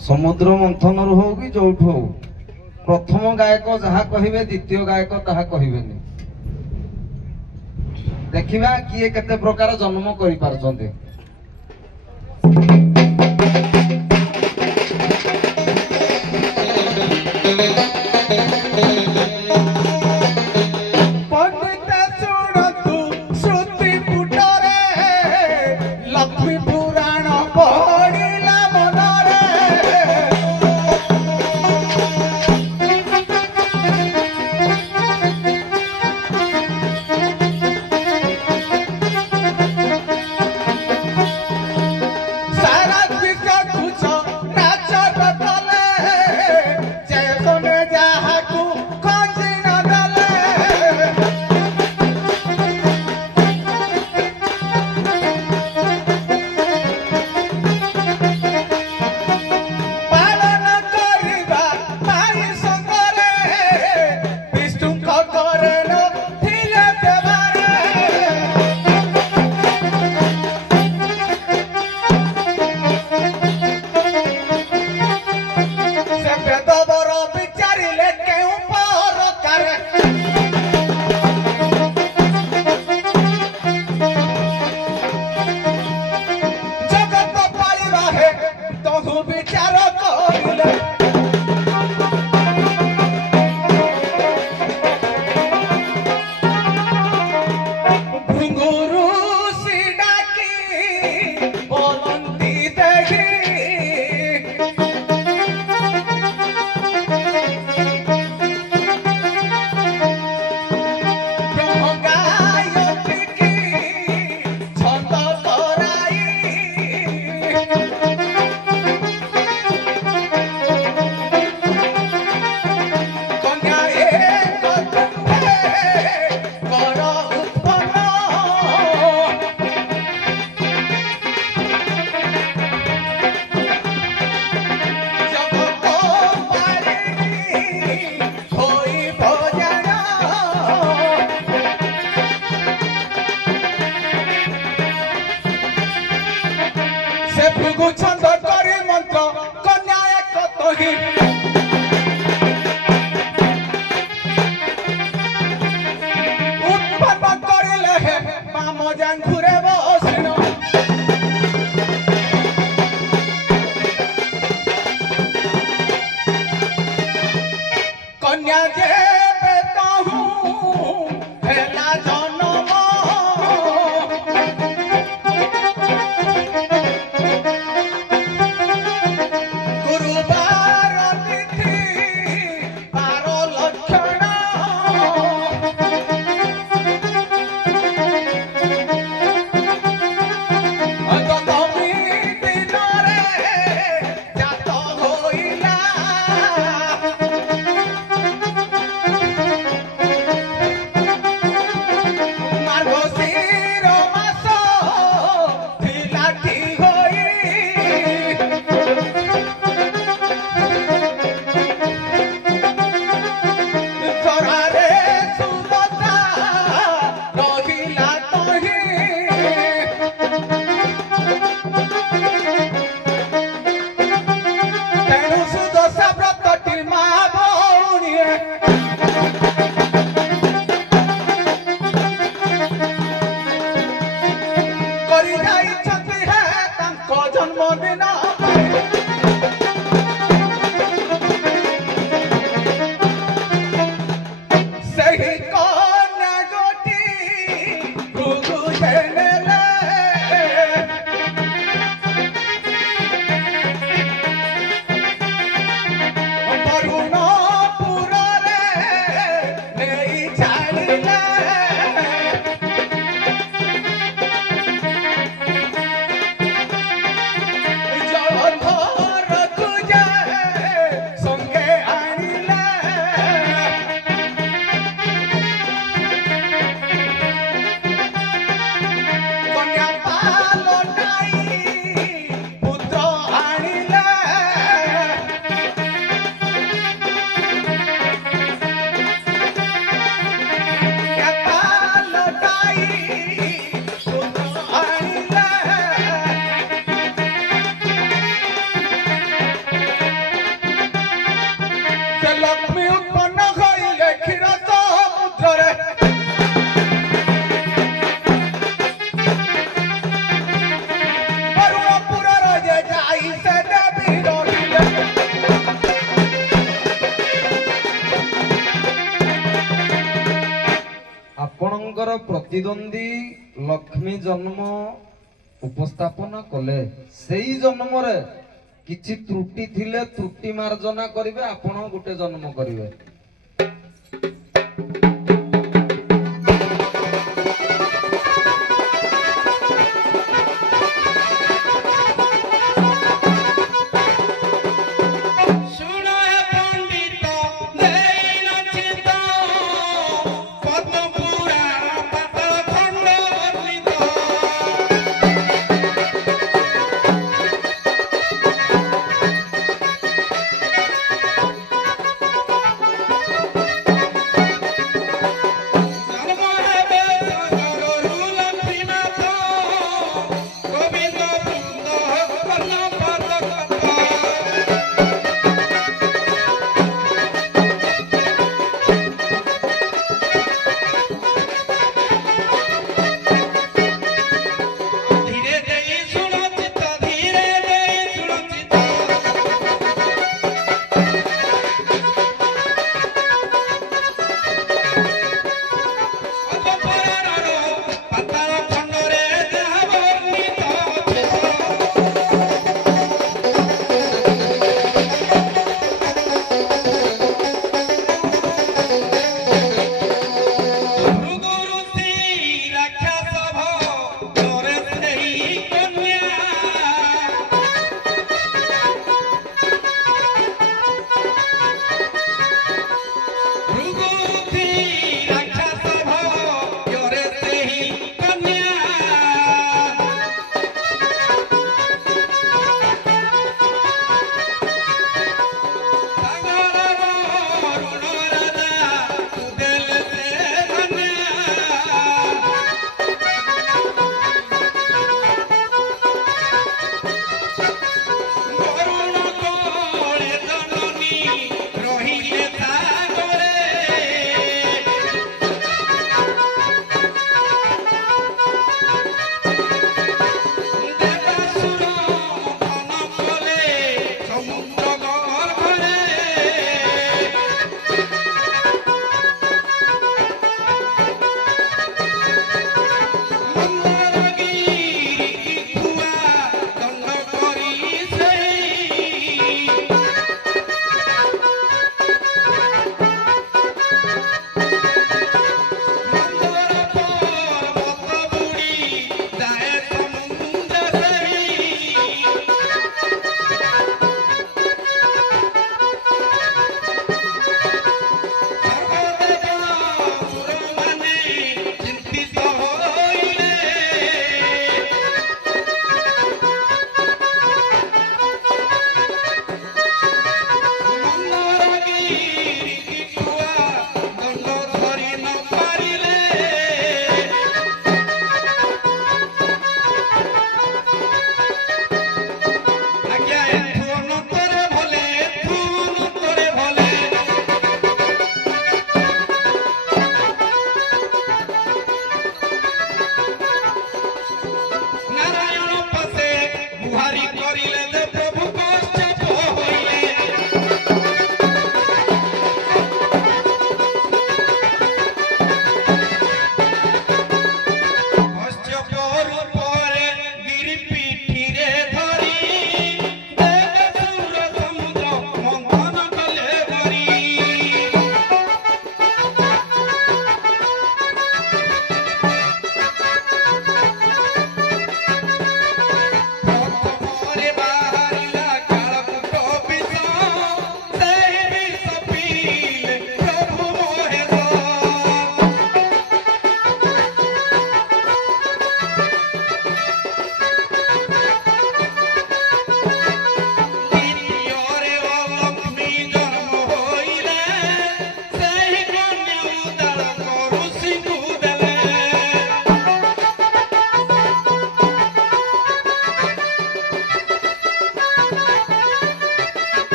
समुद्र मंथन हो कि जोठ हो प्रथम गायक जहाँ कहे द्वितीय गायक ताहा कहबेनी देखिबा किए केते प्रकार जन्म करि पारछन्ते। गुरुवार প্রতিদ্বন্দ্বী লক্ষ্মী জন্ম উপস্থাপন কলে সেই জন্মরে কিছু ত্রুটি থিলে ত্রুটি মার্জনা করিবে আপন গোটে জন্ম করিবে।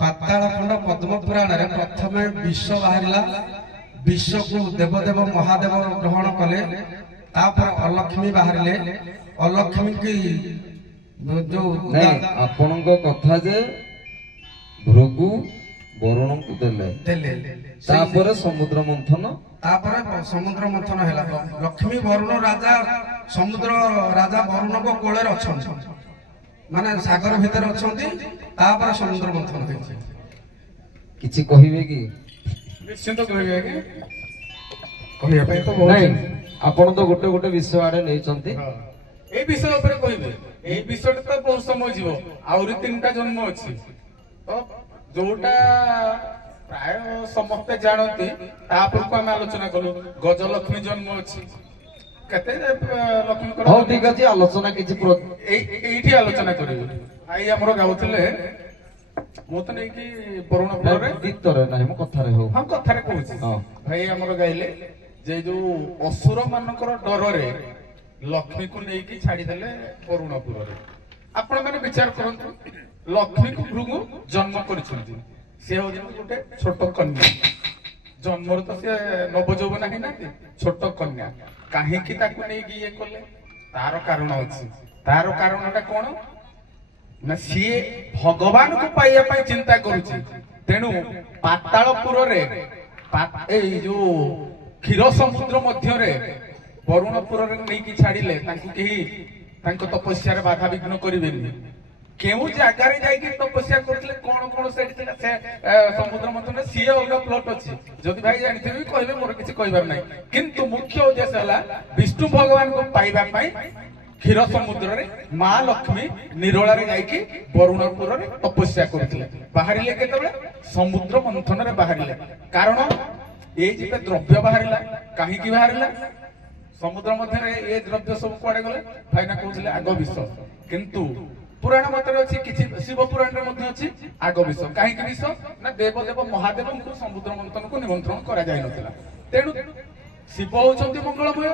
पाताल खंड पद्म पुराण रे प्रथमे विष बाहरिला विष को देवदेव महादेव ग्रहण कले तापर अलक्ष्मी बाहरिले अलक्ष्मी की जो आपणको कथा जे भृगु वरुण को देले तापर समुद्र मंथन समुद्र मंथन है लक्ष्मी वरुण राजा समुद्र राजा वरुण को कोले अच्छा माने सागर भीतर अछंती तापर समुद्र मंथन होइছে किछि कहिबे की निश्चित कहिबे की कहिया पे तो बहुत नहीं आपण तो गोटे गोटे विषय आडे नै चंती ए विषय ऊपर कहिबे ए विषय तो बहुत समय जीवो आउरी तीनटा जन्म अछि तो जोटा प्राय समस्त जानती तापर को हम आलोचना करू गजलक्ष्मी जन्म अछि कते लक्ष्मी कर हो ठीक अछि आलोचना किछि एठी आलोचना करियो आई हमरो गाउतले मो तो नै कि वरुण पुर रे गीतरे नै म कथा रे हो हम कथा रे कहूछि भाई हमरो गाइले जे जो असुर मानकर डर रे लक्ष्मी को नै कि छाडी देले वरुण पुर रे आपण माने विचार करंतु लक्ष्मी को भृगु जन्म करिसथि से हो गोटे छोट कन्या जन्मर तो से नवजौवन है ना छोट कन्या कहीं ताकू नहीं ये कले तार कारण अच्छी तार कारणटा कौन ना सी भगवान को पाइबा चिंता करुची तेणु पातालपुर रे जो क्षीर समुद्र मध्य रे वरुणपुर रे नहीं कि छाड़िले तपस्या बाधा विघ्न करेनि केउ जगार जाइए तपस्या करथिले कोन कोन सेठी से समुद्र मंथन सी अलग प्लॉट अछि जदि भाई जानिथे भी कहबे मोर किछि कहबार नै किंतु मुख्य उद्देश्य हला विष्णु भगवान को पाइबा पई क्षीर समुद्र रे मां लक्ष्मी निरोला रे जाइकी वरुणपुर रे तपस्या करथिले बाहरिले केतबे समुद्र मंथन रे बाहरिले कारण ए जे द्रव्य बाहरिला काहे की बाहरिला समुद्र मध्य रे ए द्रव्य सब कोडे गले भाई ना कहथिले आगो विष किंतु पुराण मत किसी शिव पुराण अच्छी आग विष कहीं विष ना देवदेव महादेव को समुद्र मंथन को निमंत्रण करा जाय नथिला तेणु शिव होउछंती मंगलमय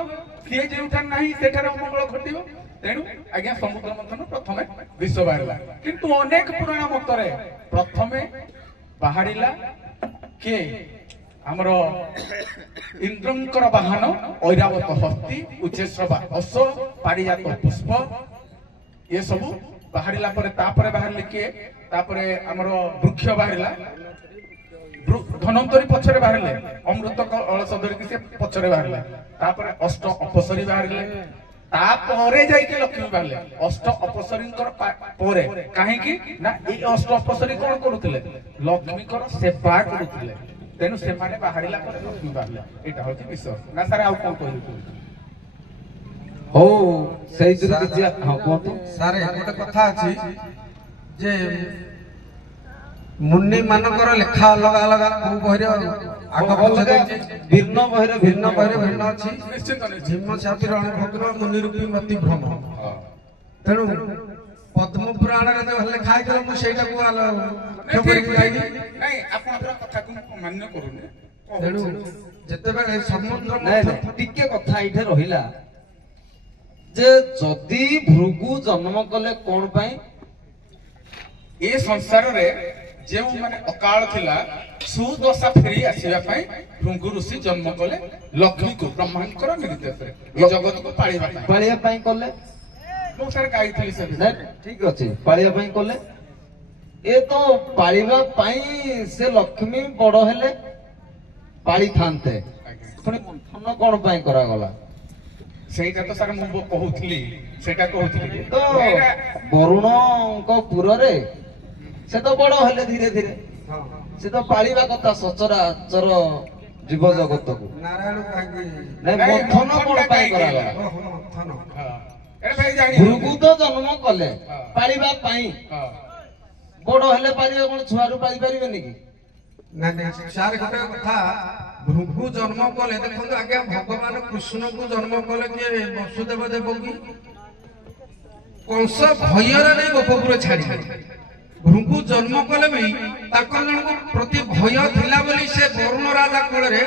किए जेउठार नाही सेठार मंगल घटिबो तेणु आज्ञा समुद्र मंथन प्रथमे विष बाहरिला किंतु अनेक पुराण मतरे प्रथमे बाहरिला के हमरो इंद्रंकर वाहन ऐरावत हस्ती उच्चेश्रवा अश्व पारिजात पुष्प ये सब बाहरिला परे तापरे बाहरिले किए तापरे हमरो वृक्ष बाहरिला धनंतरी पछरे बाहरिले अमृत कलश धरिके से पछरे बाहरिला तापरे अष्ट अपसरी बाहरिले तापरे जाई के लक्ष्मी बाहरिले अष्ट अपसरींकर परे काहे की ना ए अष्ट अपसरी कोन करूथिले लक्ष्मी कर सेवा करूथिले तेनु से माने बाहरिला पर लक्ष्मी बाहरिले एटा होची विश्वास ना सारे आउ कोन कहि ओ सही तरीके से हां कोतो सारे गोटे कथा अछि जे मुन्नी मानकर लेखा अलग अलग को बहिरे आग पछे भिन्न भिन्न अछि निश्चित जिम्म छाती रणभद्र मुनि रूपी मति भ्रम तेनु पद्म पुराण रे जो लेखा आइतला मु सेटा को नहीं आपनकर कथा को मान्य करूने तेनु जतेबे समुद्र नहीं टिके कथा इठे रहिला जे जदि भृगु जन्म कले कोन पाई ए संसार रे जेउ माने अकाल थिला सुदशा फेरी आसीबा पाई भृगु ऋषि जन्म कले लक्ष्मी को ब्रह्मांकर निर्देश रे ए जगत को पाळिया पाई कले मो सर गाई थली से ठीक अछि पाळिया पाई कले ए तो पाळिबा पाई से लक्ष्मी बड़ हेले पाळी थानते पुनी मंथन कोन पाई करा गला सेटा तो सर मु कहउथली सेटा कहउथली तो वरुण को पुर रे से तो बड़ हेले धीरे धीरे से तो पाळिबा कथा सचराचर जीव जगत को नारायण काकी नहीं मंथन कोन पाई करा गला मंथन ए भाई जानी भृगु तो जन्म कले पाळिबा पाई बड़ हेले पारिबे कोन छुआरु पाଳି परिबेनी की नहीं सारे गोटे कथा भृगु जन्म कले देखो आज्ञा भगवान कृष्ण को जन्म कले के वसुदेव देवकी कंस भयर नहीं गोपपुर छाड़ी भृगु जन्म कले भी जन प्रति भय थिला बोली से वरुण राजा कोल रे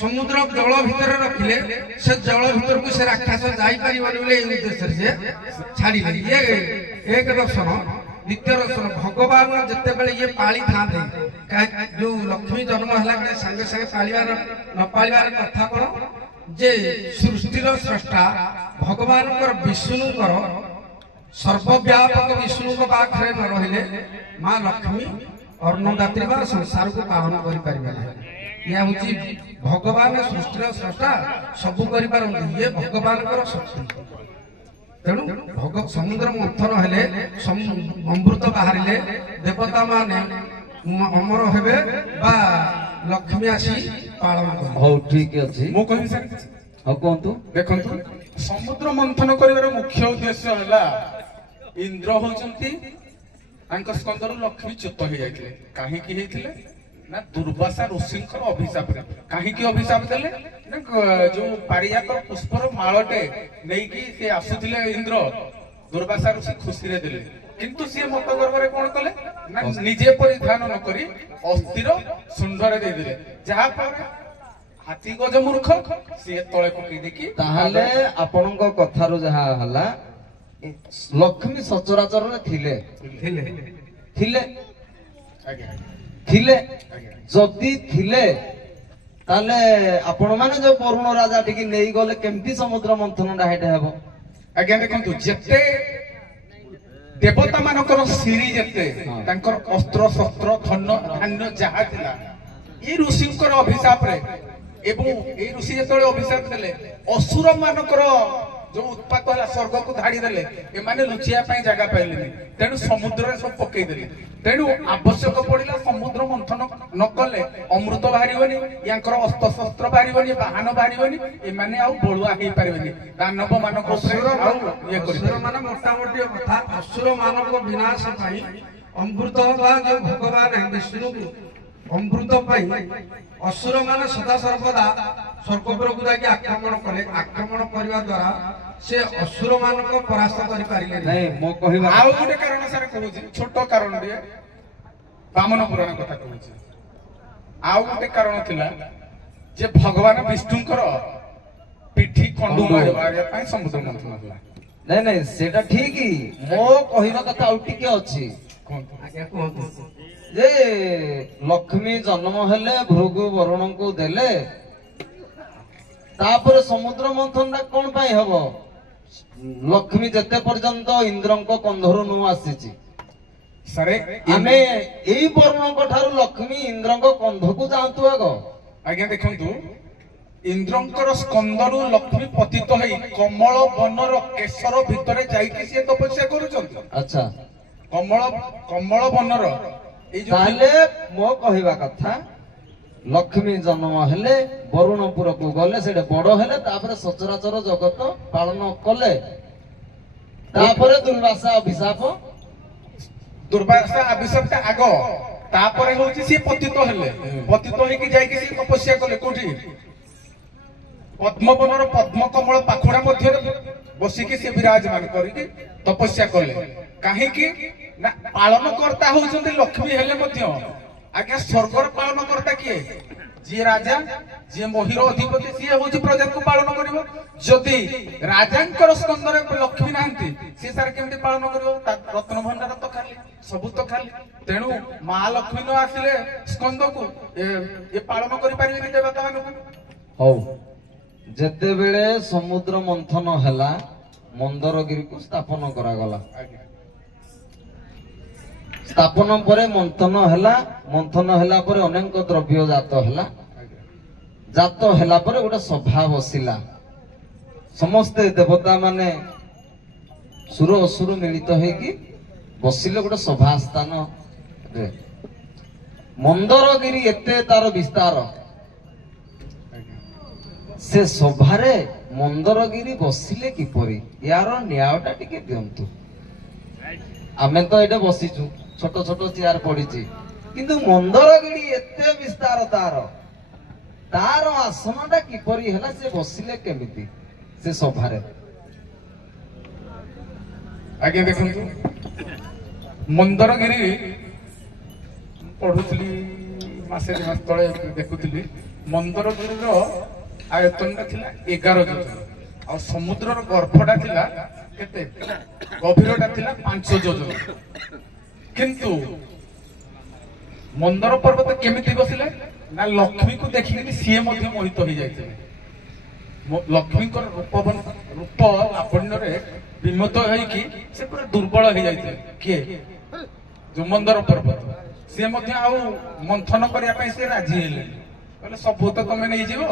समुद्र जल भितर रखिले से जल भितर को से राक्षस जाई परिबनी बोले उद्देश्य से छाड़ी ये एक दर्शन द्वितीय दर्शन भगवान जितेबले ये पाली था जो लक्ष्मी जन्म है सागे सागे पालिबार न पालिबार कथा कौन जे सृष्टिर स्रष्टा भगवान विष्णुकर सर्वव्यापक विष्णु पाखे न रहिले माँ लक्ष्मी अन्नदात्री बा संसार को पालन कर यह हूँ भगवान सृष्टिर स्रष्टा सबू कर ये भगवान शक्ति तेणु समुद्र मंथन हेले अमृत बाहर देवता माने अमर हेबे बा लक्ष्मी आसी पालन कर हो ठीक अछि मु कहि सर हो कोंतु देखंतु समुद्र मंथन करिवार मुख्य उद्देश्य हला इंद्र होचंती तांकर स्कंदरु लक्ष्मी च्युत हो जाइथिले काहे की हेथिले ना दुर्वासा ऋषिंकर अभिशाप रे काहे की अभिशाप देले ना जो पारिजात पुष्पर माळटे नेई की से आसुथिले इंद्र दुर्वासा ऋषि खुशी रे देले किंतु से मत गर्भरे कोन कले ना निजे परिधान न करी अस्थिर सुंदर दे दिले जहा पर हाथी गज मूर्ख से तळे पकई देखि ताहाले आपनक कथारो जहा हला लक्ष्मी सचराचर रे थिले थिले आगे थिले जदि थिले ताले आपण माने जो वरुण राजा टिकी नेई गले केमती समुद्र मंथन डाहेटे हेबो आगे देखंतु जेते देवता मानकर सिरी जेते तांकर अस्त्र शस्त्र धन धान्य जहा थिला ए ऋषिंकर अभिशाप रे एवं ए ऋषि जेतले अभिशाप देले असुर मानकर जो उत्पात होला स्वर्ग को धाड़ी देले ए माने लुचिया पई जगह पाइले तेनु समुद्र रे सब पकई देले तेनु आवश्यक पड़िला समुद्र मंथन न कले अमृत बाहरिबनी यांकर अस्त्र शस्त्र बाहरिबनी वाहन बाहरिबनी ए माने आ बळुआ हेई पारिबनी दानव मानक असुर ये असुर माने मोटा मोटी कथा असुर मानक विनाश पई अमृत बा जो भगवान है विष्णु अमृत पई असुर माने सदा सर्वदा स्वर्गपुर को जाके आक्रमण करे आक्रमण करबा द्वारा से असुर मानक परास्त करि पारिले नहीं मो कहिबा आ गोटे कारण सारे कहूची छोट कारण रे वामन पुराण कथा कहूची आ गोटे कारण थिला जे भगवान विष्णुकर पिठी खंडु मारबा पई समुद्र मंथन होला नहीं नहीं सेटा ठीक ही मो कहिबा कथा औ टिके अछि कोन आज्ञा कहू जे लक्ष्मी जन्म हेले भृगु वरुण को देले तापर समुद्र मंथन कोन पाई हबो लक्ष्मी जते पर्यंत इंद्रंक कंधरु नु आसीची सारे आमे एई वरुण ठारू लक्ष्मी इंद्रंक कंध को जानतु आगो आज्ञा देखंतु इंद्रंकर स्कंदरु लक्ष्मी पतित होई कमल बनर केशर भितरे जाईकी से तपस्या करूचंती अच्छा कमल बनर ताले मो कहिबा कथा लक्ष्मी जन्म हेले वरुणपुर को गले सेडे बड़ हेले तापर सचराचर जगत पालन कले तापर दुर्वासा अभिशाप आग तापर होची से पतित हेले पतित होई जाईकी से तपस्या कले कोठी पद्मवनर पद्म कमल पाखुड़ा मध्य बसिकी से विराजमान करिकी तपस्या कले काहे की ना पालन करता होचंती लक्ष्मी हेले मध्य आगे स्वर्गर पालन करता किए जी राजा जी मोहिर अधिपति सी होची प्रजा को पालन करिवो जदि राजांकर स्कंदरे लक्ष्मी नांती से सार केमति पालन करिवो रत्न भंडार तो खाली सब तो खाली तेणु महालक्ष्मी न आसिले स्कंद को ये पालन करि पारिबे देवता मानको हौ जते बेले समुद्र मंथन हला मंदरगिरी को स्थापन करा गला स्थापन परे मंथन हला परे अनेक द्रव्य जात हला परे गोटे सभा बसिला समस्ते देवता माने सुर असुर मिलित होइकी बसिले गोटे सभा स्थान रे मंदरगिरी एते तार विस्तार से सभारे मंदरगिरी बसिले किपरि यार न्यायटा टिके दियंतु आमे तो एटा बसिचु छोट छोट चेयर पड़ीची किंतु मंदरगिरी एते विस्तार तार आसनटा किपरि हला से बसिले केमिति से सभारे आगे देखंतु मंदरगिरी पढुतली मासे मास तळे देखुतली मंदरगिरीर आयतनटा थिला 11 योजन आ समुद्रर गर्भटा थिला केते गभीरटा थिला 5 योजन କିନ୍ତୁ ମନ୍ଦର ପର୍ବତ କେମିତି ବସିଲେ ନା ଲକ୍ଷ୍ମୀକୁ ଦେଖିକି ସିଏ ମଧ୍ୟ ମୋହିତ ହେଇଯାଇଥିଲେ। ଲକ୍ଷ୍ମୀଙ୍କର ରୂପ ଲାବଣ୍ୟରେ ବିମୋଦ ହେଇକି ସେ ପୁରା ଦୁର୍ବଳ ହେଇଯାଇଥିଲେ। କିଏ? ଯୋଉ ମନ୍ଦର ପର୍ବତ। ସିଏ ମଧ୍ୟ ଆଉ ମନ୍ଥନ କରିବା ପାଇଁ ସେ ରାଜି ହେଲେନି, କହିଲେ ସବୁ ତ ତମେ ନେଇଯିବ,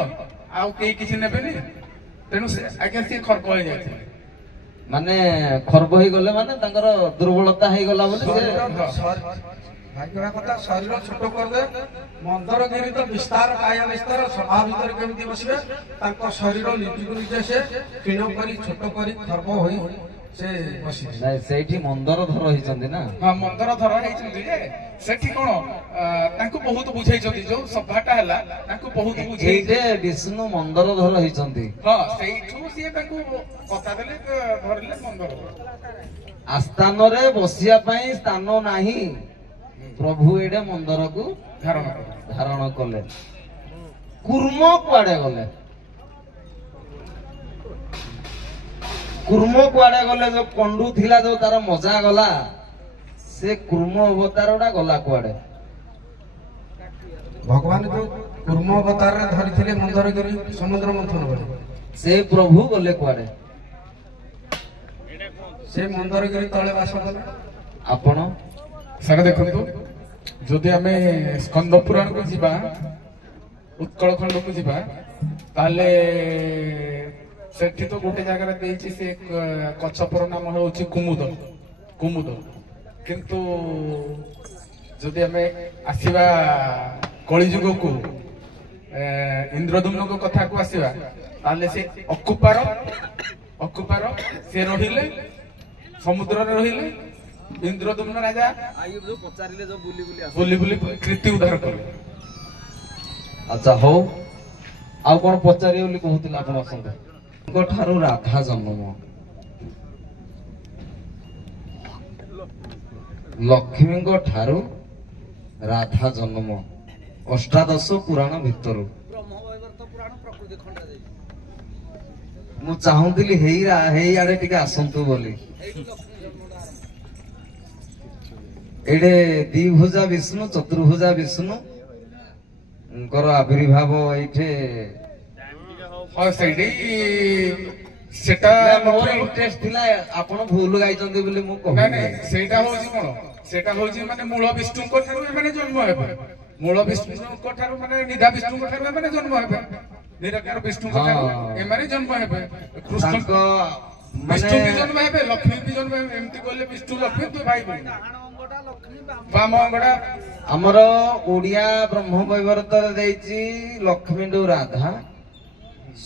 ଆଉ କେହି କିଛି ନେବେନି। ତେଣୁ ସେ ଆଜ୍ଞା ସିଏ ଖର୍ବ ହେଇଯାଇଥିଲେ। ମାନେ ଖର୍ବ ହେଇଗଲେ ମାନେ ତାଙ୍କର ଦୁର୍ବଳତା ହେଇଗଲା ବୋଲି ସେ ଭାଗ୍ୟର କଥା ଶରୀର ଛୋଟ କରିଦେ। ମନ୍ଦରଗିରି ତ ବିସ୍ତାର କାୟ ବିସ୍ତାର, ସଭା ଭିତରେ କେମିତି ବସିବେ? ତାଙ୍କ ଶରୀର ନିଜକୁ ନିଜେ ସେ କ୍ଷୀଣ କରି ଛୋଟ କରି ଖର୍ବ ହୋଇ ସେ ବସିବେ। ନାଇଁ ସେଇଠି ମନ୍ଦର ଧର ହେଇଛନ୍ତି ନା। ହଁ ମନ୍ଦର ଧର ହେଇଛନ୍ତି ଯେ ସେଠି କଣ ତାଙ୍କୁ ବହୁତ ବୁଝେଇଛନ୍ତି। ଯୋଉ ସଭାଟା ହେଲା ତାଙ୍କୁ ବହୁତ ବୁଝେଇ ଏଇଟେ ବିଷ୍ଣୁ ମନ୍ଦର ଧର ହେଇଛନ୍ତି। ହଁ ସେଇଠୁ ସିଏ ତାଙ୍କୁ କଥା ଦେଲେ, ଧରିଲେ ମନ୍ଦର। ଆସ୍ଥାନରେ ବସିବା ପାଇଁ ସ୍ଥାନ ନାହିଁ, ପ୍ରଭୁ ଏଇଟେ ମନ୍ଦରକୁ ଧାରଣ କଲେ। କୁର୍ମ କୁଆଡେ ଗଲେ? କୁର୍ମ କୁଆଡେ ଗଲେ? ଯୋଉ ପଣ୍ଡୁ ଥିଲା, ଯୋଉ ତାର ମଜା ଗଲା, ସେ କୁର୍ମ ଅବତାର ଟା ଗଲା କୁଆଡେ? ଭଗବାନ ଯୋଉ କୁର୍ମ ଅବତାରରେ ଧରିଥିଲେ ମନ୍ଦରଗିରି ସମୁଦ୍ର ମନ୍ଥନ ବେଳେ, ସେ ପ୍ରଭୁ ଗଲେ କୁଆଡେ? ସେ ମନ୍ଦରଗିରି ତଳେ ବାସ କଲେ। ଆପଣ ସାର୍ ଦେଖନ୍ତୁ, ଯଦି ଆମେ ସ୍କନ୍ଦ ପୁରାଣକୁ ଯିବା, ଉତ୍କଳ ଖଣ୍ଡକୁ ଯିବା, ତାହେଲେ ସେଠି ତ ଗୋଟେ ଜାଗାରେ ଦେଇଛି ସେ କଚ୍ଛପର ନାମ ହେଉଛି କୁମୁଦ। କିନ୍ତୁ ଯଦି ଆମେ ଆସିବା କଳିଯୁଗକୁ, ଇନ୍ଦ୍ରଦ୍ୟୁମ୍ନଙ୍କ କଥାକୁ ଆସିବା, ତାହେଲେ ସେ ଅକୁପାର ସେ ରହିଲେ ସମୁଦ୍ରରେ ରହିଲେ। ଇନ୍ଦ୍ରଦ୍ୟୁମ୍ନ ରାଜା ବୁଲି ବୁଲି କୀର୍ତ୍ତି ଉଦ୍ଧାର କଲେ। ଆଚ୍ଛା ହଉ, ଆଉ କଣ ପଚାରିବେ ବୋଲି କହୁଥିଲେ ଆପଣ? ଆସନ୍ତୁ। ଠାରୁ ରାଧା ଜନ୍ମ, ଲକ୍ଷ୍ମୀଙ୍କ ଠାରୁ ରାଧା ଜନ୍ମ, ଅଷ୍ଟାଦଶ ପୁରାଣ ଭିତରୁ। ମୁଁ ଚାହୁଁଥିଲି ହେଇ ଆଡେ ଟିକେ ଆସନ୍ତୁ ବୋଲି। ଏଇଟେ ଦ୍ୱିଭୁଜା ବିଷ୍ଣୁ, ଚତୁର୍ଭୁଜା ବିଷ୍ଣୁଙ୍କର ଆବିର୍ଭାବ ଏଇଠି। ହଁ ସେଇଠି ସେଟା ମୋର ଇଣ୍ଟରେଷ୍ଟ ଥିଲା, ଆପଣ ଭୁଲ ଗାଇଛନ୍ତି ବୋଲି ମୁଁ ନାଇଁ କହୁନି। ସେଇଟା ହଉଛି କଣ? ସେଇଟା ହଉଛି ମାନେ ମୂଳ ବିଷ୍ଣୁଙ୍କ ଠାରୁ ଏମାନେ ଜନ୍ମ ହେବେ। ମୂଳ ବିଷ୍ଣୁଙ୍କ ଠାରୁ ମାନେ ନିଧା ବିଷ୍ଣୁଙ୍କ ଠାରୁ ଏମାନେ ଜନ୍ମ ହେବେ। ନିରାକାର ବିଷ୍ଣୁଙ୍କ ଠାରୁ ଏମାନେ ଜନ୍ମ ହେବେ। କୃଷ୍ଣଙ୍କ ବିଷ୍ଣୁ ବି ଜନ୍ମ ହେବେ, ଲକ୍ଷ୍ମୀ ବି ଜନ୍ମ ହେବେ। ଏମିତି କହିଲେ ବିଷ୍ଣୁ ଲକ୍ଷ୍ମୀ ଦୁଇ ଭାଇ ଭଉଣୀ। ବାମ ଅଙ୍ଗଡ଼ା ଆମର ଓଡିଆ ବ୍ରହ୍ମ ବୈବର୍ତ୍ତରେ ଦେଇଛି ଲକ୍ଷ୍ମୀଠୁ ରାଧା,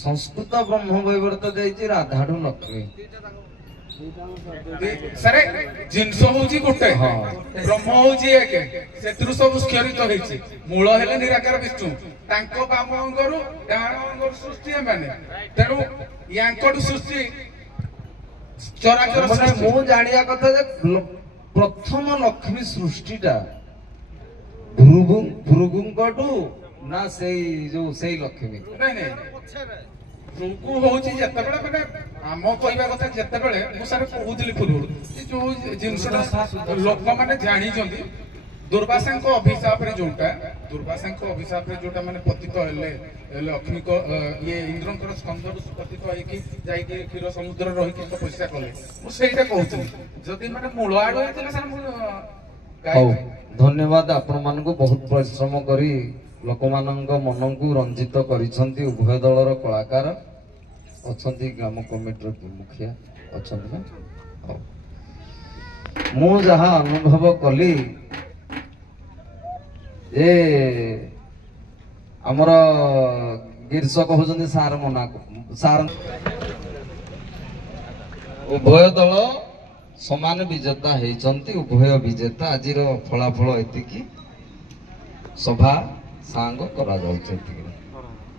ସଂସ୍କୃତ ବ୍ରହ୍ମ ବୈବର୍ତ୍ତ ଦେଇଛି ରାଧାଠୁ ଲକ୍ଷ୍ମୀ। ସାରେ ଜିନିଷ ହଉଛି ଗୋଟେ, ବ୍ରହ୍ମ ହଉଛି ଏକ, ସେଥିରୁ ସବୁ ସ୍ଖଳିତ ହେଇଛି। ମୂଳ ହେଲେ ନିରାକାର ବିଷ୍ଣୁ, ତାଙ୍କ ବାମ ଅଙ୍ଗରୁ ଡାହାଣ ଅଙ୍ଗରୁ ସୃଷ୍ଟି ଏମାନେ। ତେଣୁ ୟାଙ୍କଠୁ ସୃଷ୍ଟି ଚରାଚର ସୃଷ୍ଟି। ମୁଁ ଜାଣିବା କଥା ଯେ ପ୍ରଥମ ଲକ୍ଷ୍ମୀ ସୃଷ୍ଟିଟା ଭୃଗୁଙ୍କଠୁ ନା ସେଇ ଲକ୍ଷ୍ମୀ? ନାଇଁ ଭୃଗୁ ହଉଛି ଯେତେବେଳେ ମାନେ ଆମ କହିବା କଥା, ଯେତେବେଳେ ମୁଁ ସାର୍ କହୁଥିଲି ପୂର୍ବରୁ, ଯୋଉ ଜିନିଷଟା ଲୋକମାନେ ଜାଣିଛନ୍ତି, ଦୁର୍ବାସାଙ୍କ ଅଭିଶାପରେ ଯୋଉଟା ମାନେ ପତିତ ହେଲେ ଲକ୍ଷ୍ମୀଙ୍କ ଇଏ ଇନ୍ଦ୍ରଙ୍କର ସ୍କନ୍ଧରୁ ପତିତ ହେଇକି ଯାଇକି କ୍ଷୀର ସମୁଦ୍ର ରହିକି ତପସ୍ୟା କଲେ, ମୁଁ ସେଇଟା କହୁଥିଲି। ଯଦି ମାନେ ମୂଳ ଆଡୁ ହେଇଥିଲେ ସାର୍ ମୁଁ ହଉ, ଧନ୍ୟବାଦ ଆପଣମାନଙ୍କୁ। ବହୁତ ପରିଶ୍ରମ କରି ଲୋକମାନଙ୍କ ମନକୁ ରଞ୍ଜିତ କରିଛନ୍ତି। ଉଭୟ ଦଳର କଳାକାର ଅଛନ୍ତି, ଗ୍ରାମ କମିଟିର ମୁଖିଆ ଅଛନ୍ତି ନା? ହଉ, ମୁଁ ଯାହା ଅନୁଭବ କଲି, ଏ ଆମର ଗିରିଶ କହୁଛନ୍ତି ସାର୍ ମନା, ସାର୍ ଉଭୟ ଦଳ ସମାନ ବିଜେତା ହେଇଛନ୍ତି। ଉଭୟ ବିଜେତା। ଆଜିର ଫଳାଫଳ ଏତିକି, ସଭା ସାଙ୍ଗ କରାଯାଉଛି ଏତିକି।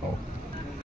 ହଉ।